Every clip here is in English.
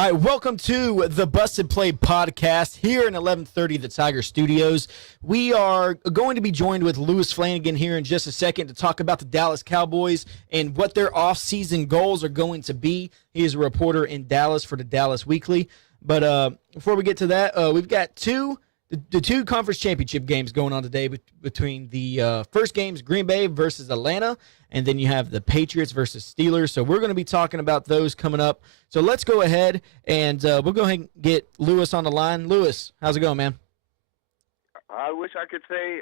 All right, welcome to the Busted Play podcast here in 1130 The Tiger Studios. We are going to be joined with Lewis Flanagan here in just a second to talk about the Dallas Cowboys and what their offseason goals are going to be. He is a reporter in Dallas for the Dallas Weekly. But before we get to that, we've got the two conference championship games going on today between the first games, Green Bay versus Atlanta, and then you have the Patriots versus Steelers. So we're going to be talking about those coming up. So let's go ahead and we'll go ahead and get Lewis on the line. Lewis, how's it going, man? I wish I could say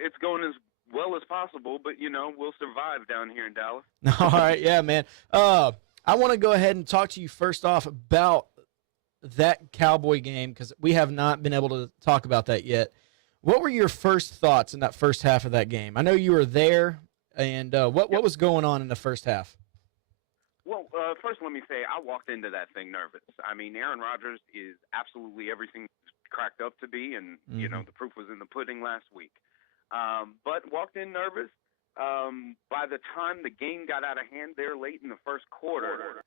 it's going as well as possible, but, we'll survive down here in Dallas. All right, yeah, man. I want to go ahead and talk to you first off about that Cowboy game because we have not been able to talk about that yet. What were your first thoughts in that first half of that game? I know you were there, and what was going on in the first half? Well, first let me say I walked into that thing nervous. I mean, Aaron Rodgers is absolutely everything cracked up to be, and, the proof was in the pudding last week. But walked in nervous. By the time the game got out of hand there late in the first quarter,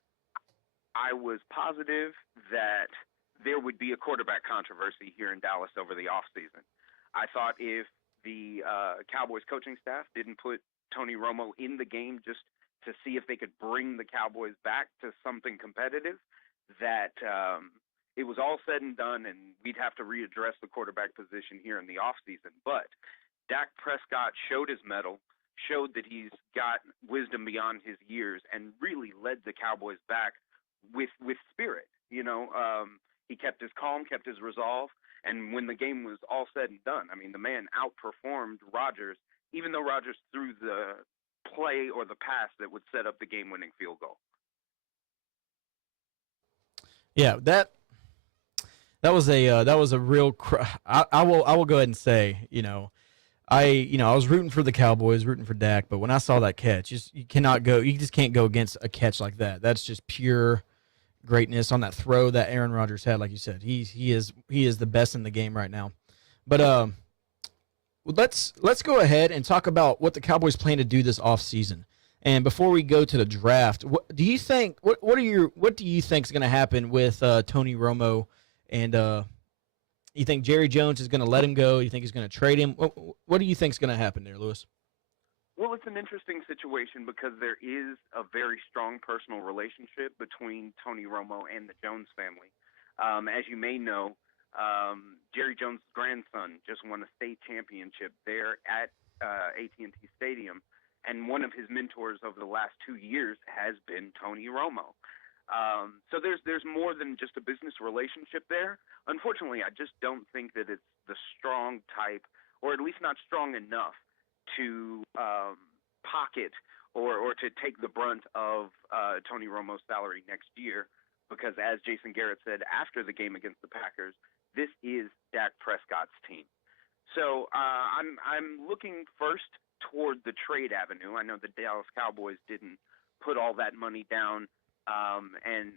I was positive that there would be a quarterback controversy here in Dallas over the offseason. I thought if the Cowboys coaching staff didn't put Tony Romo in the game just to see if they could bring the Cowboys back to something competitive, that it was all said and done and we'd have to readdress the quarterback position here in the offseason. But Dak Prescott showed his mettle, showed that he's got wisdom beyond his years, and really led the Cowboys back with spirit. He kept his calm, kept his resolve, and when the game was all said and done, I mean, the man outperformed Rodgers, even though Rodgers threw the play or the pass that would set up the game-winning field goal. Yeah, that was a real. I will go ahead and say, I was rooting for the Cowboys, rooting for Dak, but when I saw that catch, you just can't go against a catch like that. That's just pure greatness on that throw that Aaron Rodgers had. Like you said, he is the best in the game right now. But let's go ahead and talk about what the Cowboys plan to do this offseason. And before we go to the draft, what do you think is going to happen with Tony Romo? And you think Jerry Jones is going to let him go? You think he's going to trade him? What do you think is going to happen there, Lewis? Well, it's an interesting situation because there is a very strong personal relationship between Tony Romo and the Jones family. As you may know, Jerry Jones' grandson just won a state championship there at AT&T Stadium, and one of his mentors over the last 2 years has been Tony Romo. So there's more than just a business relationship there. Unfortunately, I just don't think that it's the strong type, or at least not strong enough to pocket or to take the brunt of Tony Romo's salary next year, because as Jason Garrett said after the game against the Packers, this is Dak Prescott's team. So I'm looking first toward the trade avenue. I know the Dallas Cowboys didn't put all that money down and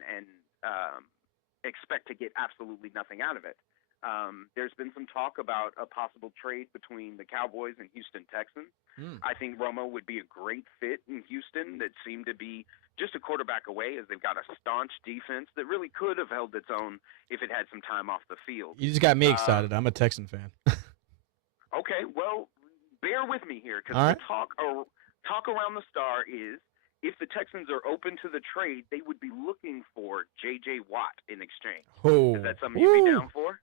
expect to get absolutely nothing out of it. There's been some talk about a possible trade between the Cowboys and Houston Texans. I think Romo would be a great fit in Houston. That seemed to be just a quarterback away, as they've got a staunch defense that really could have held its own if it had some time off the field. You just got me excited. I'm a Texan fan. Okay, well, bear with me here, because right. the talk around the Star is if the Texans are open to the trade, they would be looking for J.J. Watt in exchange. Oh, is that something you'd be down for?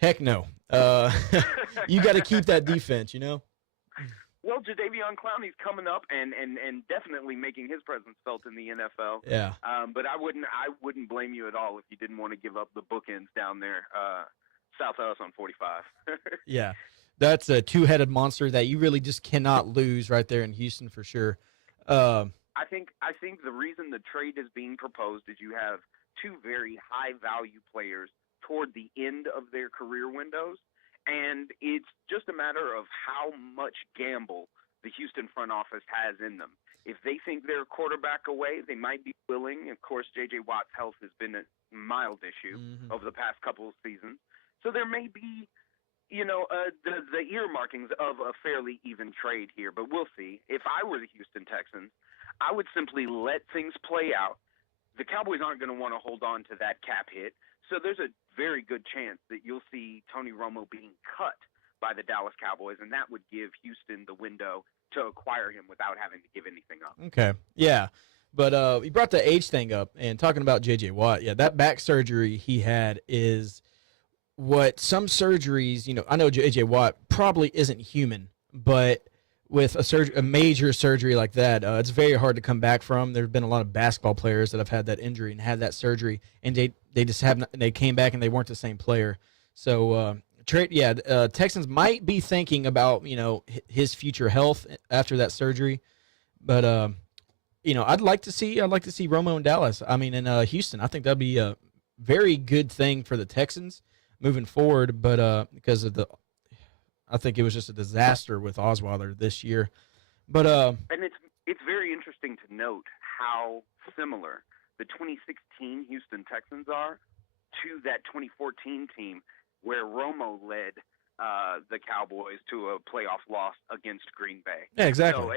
Heck no. You got to keep that defense, Well, Jadeveon Clowney's coming up and definitely making his presence felt in the NFL. Yeah. But I wouldn't blame you at all if you didn't want to give up the bookends down there south of us on 45. Yeah. That's a two-headed monster that you really just cannot lose right there in Houston for sure. I think the reason the trade is being proposed is you have two very high-value players toward the end of their career windows, and it's just a matter of how much gamble the Houston front office has in them. If they think they're a quarterback away, they might be willing. Of course, J.J. Watt's health has been a mild issue over the past couple of seasons, so there may be the earmarkings of a fairly even trade here, but we'll see. If I were the Houston Texans, I would simply let things play out, the Cowboys aren't going to want to hold on to that cap hit. So there's a very good chance that you'll see Tony Romo being cut by the Dallas Cowboys, and that would give Houston the window to acquire him without having to give anything up. Okay, yeah. But you brought the age thing up, and talking about J.J. Watt, yeah, that back surgery he had is what some surgeries, I know J.J. Watt probably isn't human, but with a major surgery like that, it's very hard to come back from. There have been a lot of basketball players that have had that injury and had that surgery, and they just they came back and they weren't the same player. So Texans might be thinking about his future health after that surgery, but I'd like to see Romo in Dallas. I mean, in Houston, I think that'd be a very good thing for the Texans moving forward. But because of I think it was just a disaster with Osweiler this year. But and it's very interesting to note how similar the 2016 Houston Texans are to that 2014 team where Romo led the Cowboys to a playoff loss against Green Bay. Yeah, exactly. So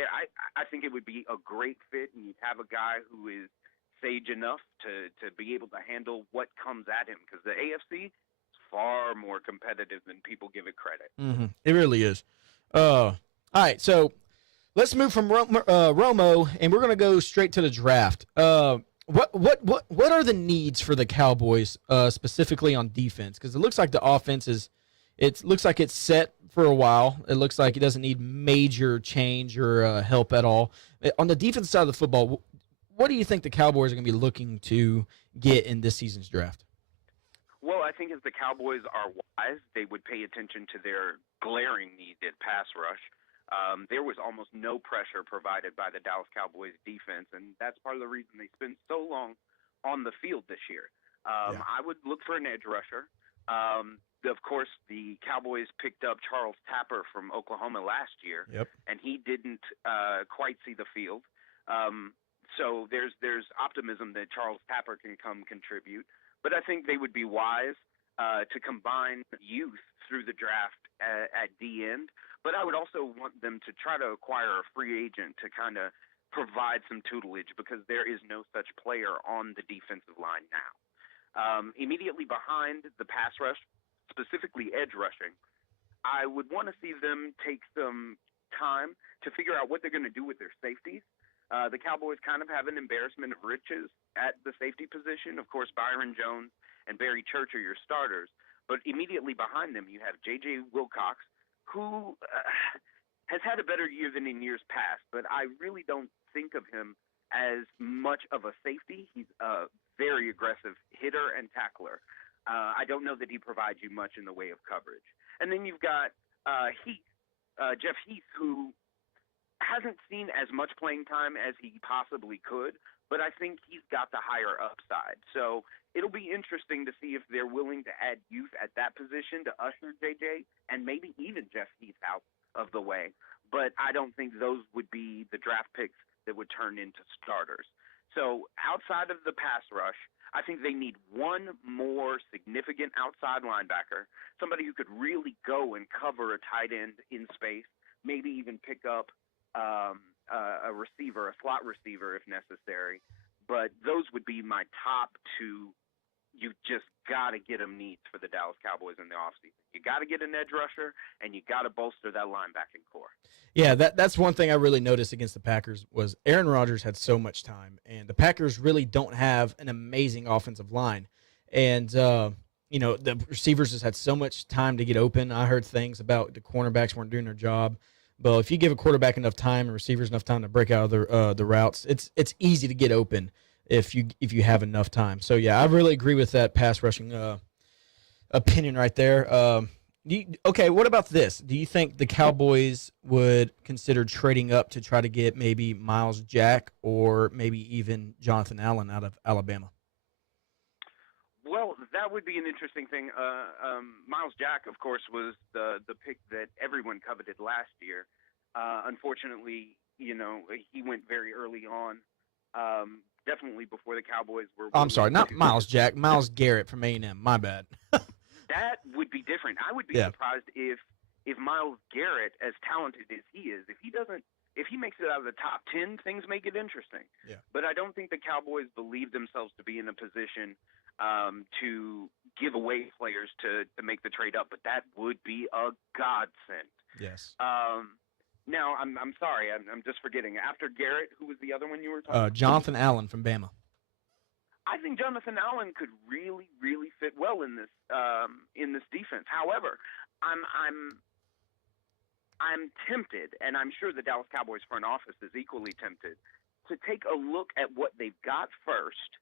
I think it would be a great fit, and you'd have a guy who is sage enough to be able to handle what comes at him, because the AFC is far more competitive than people give it credit. Mm-hmm. It really is. All right, so let's move from Romo, and we're going to go straight to the draft. What are the needs for the Cowboys specifically on defense? Because it looks like the offense looks like it's set for a while. It looks like it doesn't need major change or help at all. On the defensive side of the football, what do you think the Cowboys are going to be looking to get in this season's draft? Well, I think if the Cowboys are wise, they would pay attention to their glaring need at pass rush. There was almost no pressure provided by the Dallas Cowboys defense, and that's part of the reason they spent so long on the field this year. I would look for an edge rusher. Of course, the Cowboys picked up Charles Tapper from Oklahoma last year, and he didn't quite see the field. So there's optimism that Charles Tapper can come contribute. But I think they would be wise to combine youth through the draft at the end. But I would also want them to try to acquire a free agent to kind of provide some tutelage, because there is no such player on the defensive line now. Immediately behind the pass rush, specifically edge rushing, I would want to see them take some time to figure out what they're going to do with their safeties. The Cowboys kind of have an embarrassment of riches at the safety position. Of course, Byron Jones and Barry Church are your starters. But immediately behind them, you have J.J. Wilcox, who has had a better year than in years past. But I really don't think of him as much of a safety. He's a very aggressive hitter and tackler. I don't know that he provides you much in the way of coverage. And then you've got Jeff Heath, who hasn't seen as much playing time as he possibly could, but I think he's got the higher upside. So it'll be interesting to see if they're willing to add youth at that position to usher JJ and maybe even Jeff Heath out of the way. But I don't think those would be the draft picks that would turn into starters. So outside of the pass rush, I think they need one more significant outside linebacker, somebody who could really go and cover a tight end in space, maybe even pick up a receiver, a slot receiver if necessary. But those would be my top two. You just got to get them needs for the Dallas Cowboys in the offseason. You got to get an edge rusher, and you got to bolster that linebacking core. Yeah, that's one thing I really noticed against the Packers was Aaron Rodgers had so much time, and the Packers really don't have an amazing offensive line. And, the receivers just had so much time to get open. I heard things about the cornerbacks weren't doing their job. But if you give a quarterback enough time and receivers enough time to break out of the routes, it's easy to get open if you have enough time. So yeah, I really agree with that pass rushing opinion right there. Okay, what about this? Do you think the Cowboys would consider trading up to try to get maybe Miles Jack or maybe even Jonathan Allen out of Alabama? Well, that would be an interesting thing. Miles Jack, of course, was the pick that everyone coveted last year. Unfortunately, he went very early on, definitely before the Cowboys were. Oh, I'm sorry, not Miles Jack, Myles Garrett from A&M. My bad. That would be different. I would be surprised if Myles Garrett, as talented as he is, if if he makes it out of the top 10, things may get interesting. Yeah. But I don't think the Cowboys believe themselves to be in a position to give away players to make the trade up. But that would be a godsend. Yes. Now, I'm sorry. I'm just forgetting. After Garrett, who was the other one you were talking about? Jonathan Allen from Bama. I think Jonathan Allen could really, really fit well in this defense. However, I'm tempted, and I'm sure the Dallas Cowboys front office is equally tempted, to take a look at what they've got first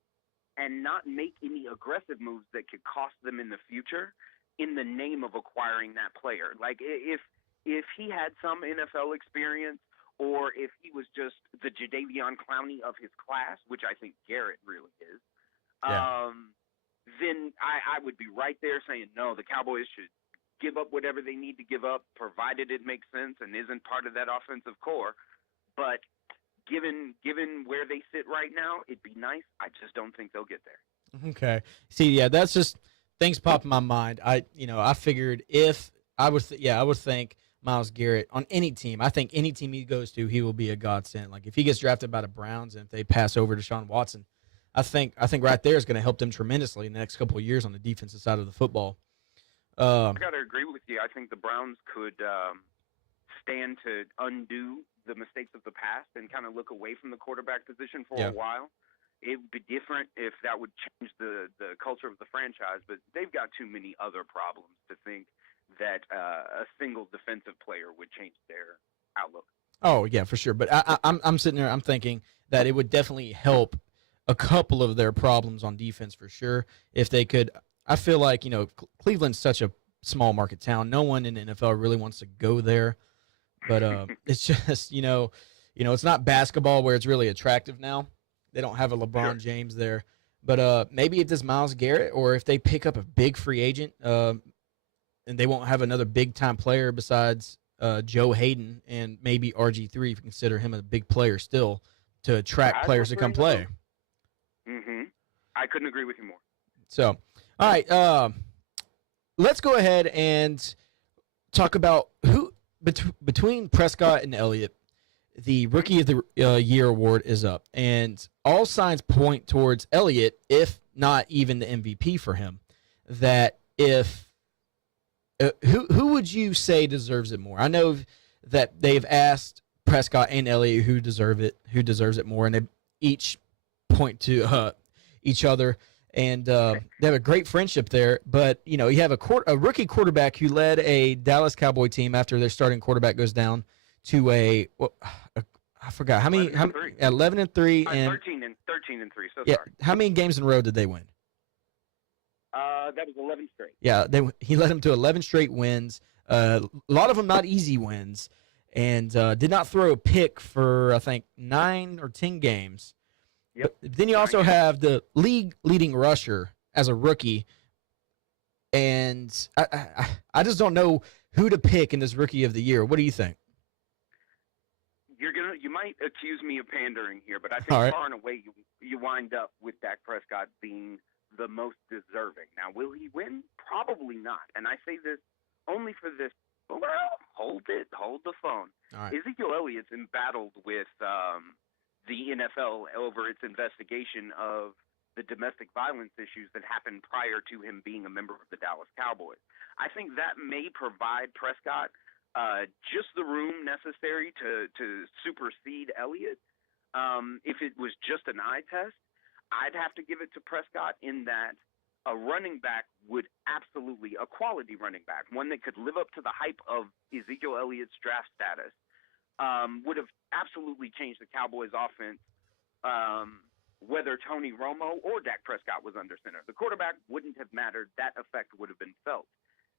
and not make any aggressive moves that could cost them in the future in the name of acquiring that player. Like if he had some NFL experience, or if he was just the Jadeveon Clowney of his class, which I think Garrett really is, then I would be right there saying, no, the Cowboys should give up whatever they need to give up, provided it makes sense and isn't part of that offensive core. But given where they sit right now, it'd be nice. I just don't think they'll get there. Okay. See, yeah, that's just things pop in my mind. I figured if I would think Myles Garrett on any team. I think any team he goes to, he will be a godsend. Like if he gets drafted by the Browns and if they pass over to Deshaun Watson, I think right there is going to help them tremendously in the next couple of years on the defensive side of the football. I got to agree with you. I think the Browns could stand to undo the mistakes of the past and kind of look away from the quarterback position for a while. It would be different if that would change the culture of the franchise, but they've got too many other problems to think that a single defensive player would change their outlook. Oh, yeah, for sure. But I'm sitting there, I'm thinking that it would definitely help a couple of their problems on defense for sure if they could. I feel like, Cleveland's such a small market town. No one in the NFL really wants to go there. But it's just, it's not basketball where it's really attractive now. They don't have a LeBron James there. But maybe if this Myles Garrett or if they pick up a big free agent and they won't have another big-time player besides Joe Hayden and maybe RG3 if you consider him a big player still to attract players to come play. Mm-hmm. I couldn't agree with you more. So, all right, let's go ahead and talk about who between Prescott and Elliott, the Rookie of the Year award is up, and all signs point towards Elliott, if not even the MVP for him. That if who would you say deserves it more? I know that they've asked Prescott and Elliott who deserves it more, and they each point to each other. And they have a great friendship there. But, you have a rookie quarterback who led a Dallas Cowboy team after their starting quarterback goes down to I forgot. How many? 11-3. And 13-3. So yeah, sorry. How many games in a row did they win? That was 11 straight. Yeah, he led them to 11 straight wins. A lot of them not easy wins. And did not throw a pick for, I think, 9 or 10 games. Yep. But then you also have the league-leading rusher as a rookie, and I just don't know who to pick in this Rookie of the Year. What do you think? You might accuse me of pandering here, but I think far and away you wind up with Dak Prescott being the most deserving. Now, will he win? Probably not. And I say this only for this. Well, hold the phone. All right. Ezekiel Elliott's embattled with the NFL over its investigation of the domestic violence issues that happened prior to him being a member of the Dallas Cowboys. I think that may provide Prescott just the room necessary to supersede Elliott. If it was just an eye test, I'd have to give it to Prescott in that a running back would absolutely, a quality running back, one that could live up to the hype of Ezekiel Elliott's draft status, would have absolutely changed the Cowboys' offense, whether Tony Romo or Dak Prescott was under center. The quarterback wouldn't have mattered. That effect would have been felt.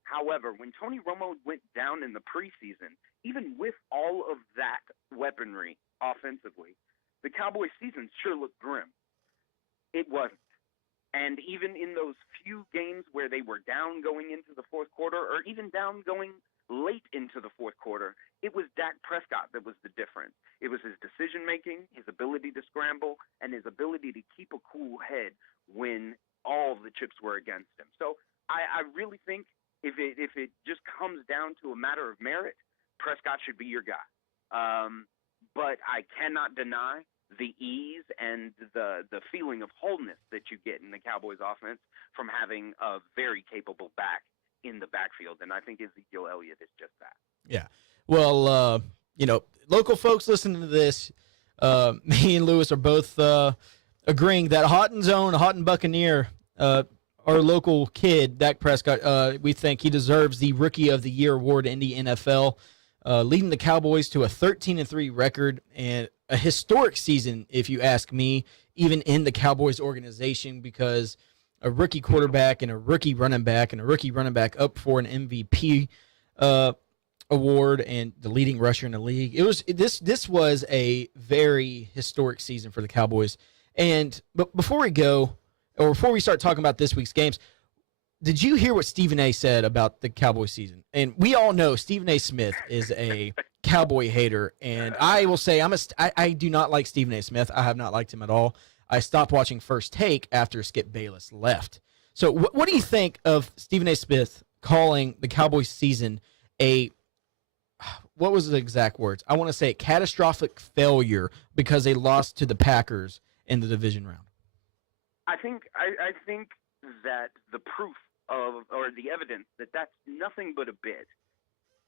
However, when Tony Romo went down in the preseason, even with all of that weaponry offensively, the Cowboys' season sure looked grim. It wasn't. And even in those few games where they were down going into the fourth quarter, or even down going late into the fourth quarter, it was Dak Prescott that was the difference. It was his decision-making, his ability to scramble, and his ability to keep a cool head when all the chips were against him. So I really think if it just comes down to a matter of merit, Prescott should be your guy. but I cannot deny the ease and the feeling of wholeness that you get in the Cowboys offense from having a very capable back in the backfield, and I think Ezekiel Elliott is just that. Yeah. Well, local folks listening to this, me and Lewis are both agreeing that Haughton Buccaneer, our local kid, Dak Prescott, we think he deserves the Rookie of the Year award in the NFL, leading the Cowboys to a 13-3 record and a historic season, if you ask me, even in the Cowboys organization, because a rookie quarterback and a rookie running back up for an MVP award and the leading rusher in the league. This was a very historic season for the Cowboys. But before we start talking about this week's games, did you hear what Stephen A. said about the Cowboys season? And we all know Stephen A. Smith is a Cowboy hater, and I will say I do not like Stephen A. Smith. I have not liked him at all. I stopped watching First Take after Skip Bayless left. So what do you think of Stephen A. Smith calling the Cowboys season what was the exact words? I want to say a catastrophic failure because they lost to the Packers in the division round. I think that the proof or the evidence that that's nothing but a bit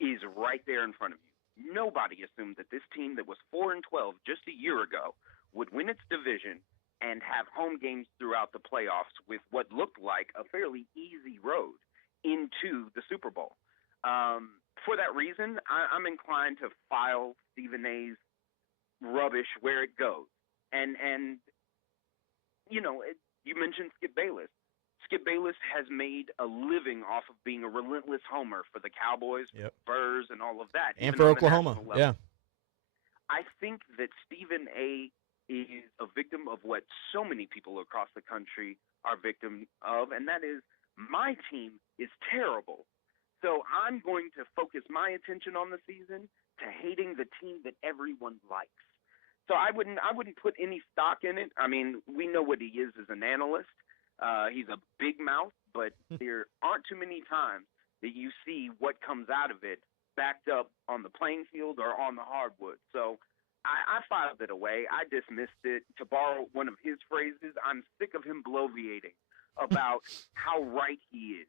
is right there in front of you. Nobody assumed that this team that was 4-12 just a year ago would win its division and have home games throughout the playoffs with what looked like a fairly easy road into the Super Bowl. For that reason, I'm inclined to file Stephen A.'s rubbish where it goes. And you mentioned Skip Bayless. Skip Bayless has made a living off of being a relentless homer for the Cowboys, Spurs, and all of that. And for Oklahoma, yeah. I think that Stephen A. is a victim of what so many people across the country are victims of, and that is my team is terrible. So I'm going to focus my attention on the season to hating the team that everyone likes. So I wouldn't put any stock in it. I mean, we know what he is as an analyst. He's a big mouth, but there aren't too many times that you see what comes out of it backed up on the playing field or on the hardwood. So I filed it away. I dismissed it. To borrow one of his phrases, I'm sick of him bloviating about how right he is,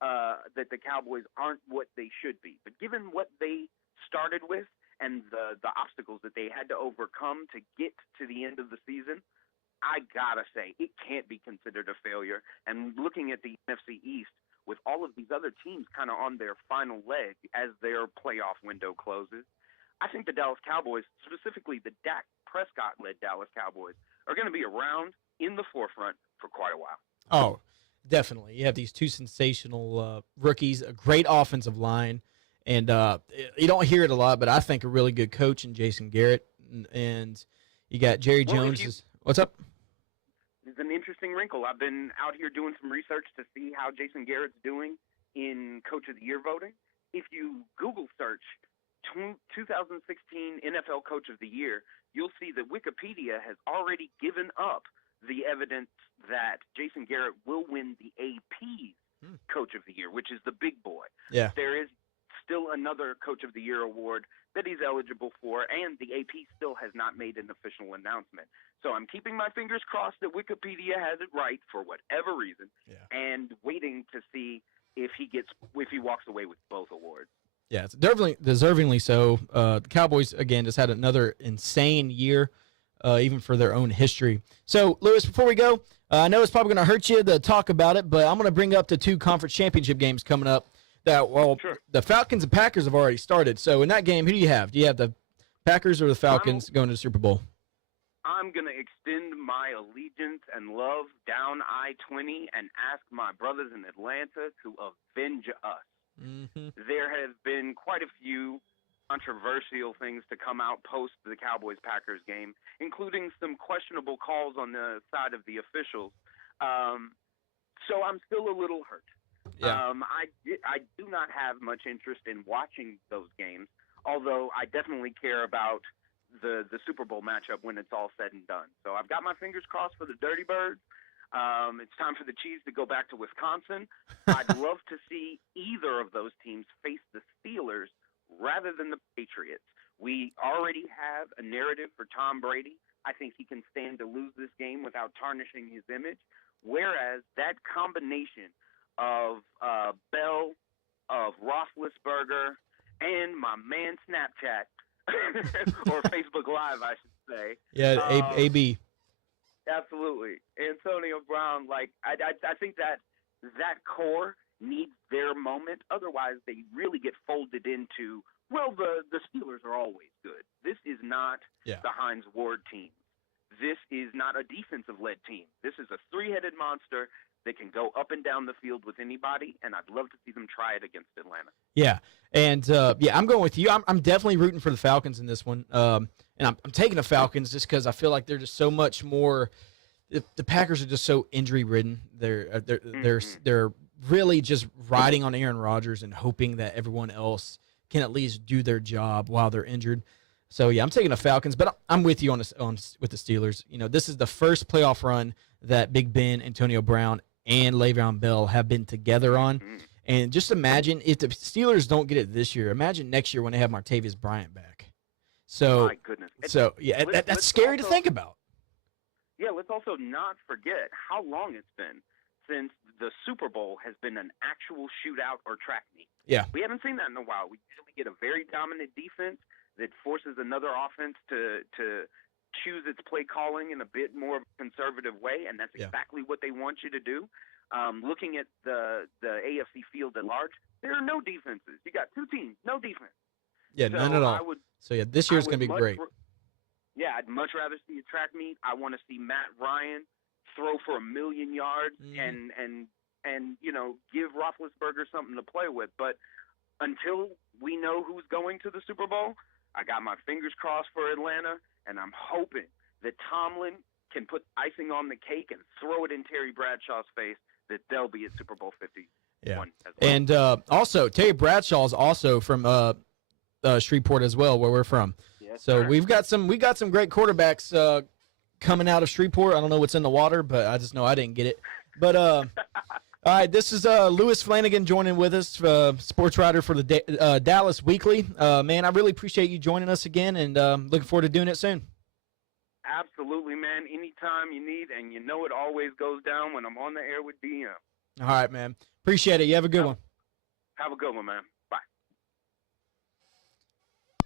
that the Cowboys aren't what they should be. But given what they started with and the obstacles that they had to overcome to get to the end of the season, I gotta say, it can't be considered a failure. And looking at the NFC East, with all of these other teams kind of on their final leg as their playoff window closes, I think the Dallas Cowboys, specifically the Dak Prescott-led Dallas Cowboys, are going to be around in the forefront for quite a while. Oh, definitely. You have these two sensational rookies, a great offensive line, and you don't hear it a lot, but I think a really good coach in Jason Garrett. And you got Jerry Jones. What's up? It's an interesting wrinkle. I've been out here doing some research to see how Jason Garrett's doing in Coach of the Year voting. If you Google search 2016 NFL Coach of the Year, you'll see that Wikipedia has already given up the evidence that Jason Garrett will win the AP's Coach of the Year, which is the big boy. Yeah. There is still another Coach of the Year award that he's eligible for, and the AP still has not made an official announcement. So I'm keeping my fingers crossed that Wikipedia has it right for whatever reason, and waiting to see if he walks away with both awards. Yeah, it's deservingly so. The Cowboys, again, just had another insane year, even for their own history. So, Lewis, before we go, I know it's probably going to hurt you to talk about it, but I'm going to bring up the two conference championship games coming up. Sure. The Falcons and Packers have already started. So, in that game, who do you have? Do you have the Packers or the Falcons going to the Super Bowl? I'm going to extend my allegiance and love down I-20 and ask my brothers in Atlanta to avenge us. Mm-hmm. There have been quite a few controversial things to come out post the Cowboys-Packers game, including some questionable calls on the side of the officials. So I'm still a little hurt. Yeah. I do not have much interest in watching those games, although I definitely care about the Super Bowl matchup when it's all said and done. So I've got my fingers crossed for the Dirty Birds. It's time for the Chiefs to go back to Wisconsin. I'd love to see either of those teams face the Steelers rather than the Patriots, We already have a narrative for Tom Brady. I think he can stand to lose this game without tarnishing his image. Whereas that combination of Bell, of Roethlisberger, and my man Snapchat, or Facebook Live, I should say. Yeah, AB. Absolutely. Antonio Brown, I think that core needs their moment. Otherwise, they really get folded into, well, the Steelers are always good. This is not the Hines Ward team. This is not a defensive-led team. This is a three-headed monster that can go up and down the field with anybody, and I'd love to see them try it against Atlanta. Yeah, and I'm going with you. I'm definitely rooting for the Falcons in this one, and I'm taking the Falcons just because I feel like they're just so much more. The Packers are just so injury-ridden. They're really just riding on Aaron Rodgers and hoping that everyone else can at least do their job while they're injured. So yeah, I'm taking the Falcons, but I'm with you with the Steelers. You know, this is the first playoff run that Big Ben, Antonio Brown, and Le'Veon Bell have been together on. And just imagine if the Steelers don't get it this year. Imagine next year when they have Martavis Bryant back. So, my goodness. So yeah, that's scary to think about. Yeah, let's also not forget how long it's been since the Super Bowl has been an actual shootout or track meet. Yeah. We haven't seen that in a while. We usually get a very dominant defense that forces another offense to choose its play calling in a bit more conservative way, and that's exactly what they want you to do. Looking at the AFC field at large, there are no defenses. You got two teams, no defense. Yeah, so none at all. This year's going to be great. I'd much rather see a track meet. I want to see Matt Ryan throw for 1,000,000 yards and give Roethlisberger something to play with. But until we know who's going to the Super Bowl, I got my fingers crossed for Atlanta, and I'm hoping that Tomlin can put icing on the cake and throw it in Terry Bradshaw's face that they'll be at Super Bowl 50. Yeah, as well. And also Terry Bradshaw is also from Shreveport as well, where we're from. Yes, so sir. we got some great quarterbacks coming out of Shreveport. I don't know what's in the water, but I just know I didn't get it. But all right, this is Lewis Flanagan joining with us, sports writer for the Dallas Weekly. Man, I really appreciate you joining us again, and looking forward to doing it soon. Absolutely, man. Anytime you need, and you know it always goes down when I'm on the air with DM. All right, man. Appreciate it. You have a good one. Have a good one, man.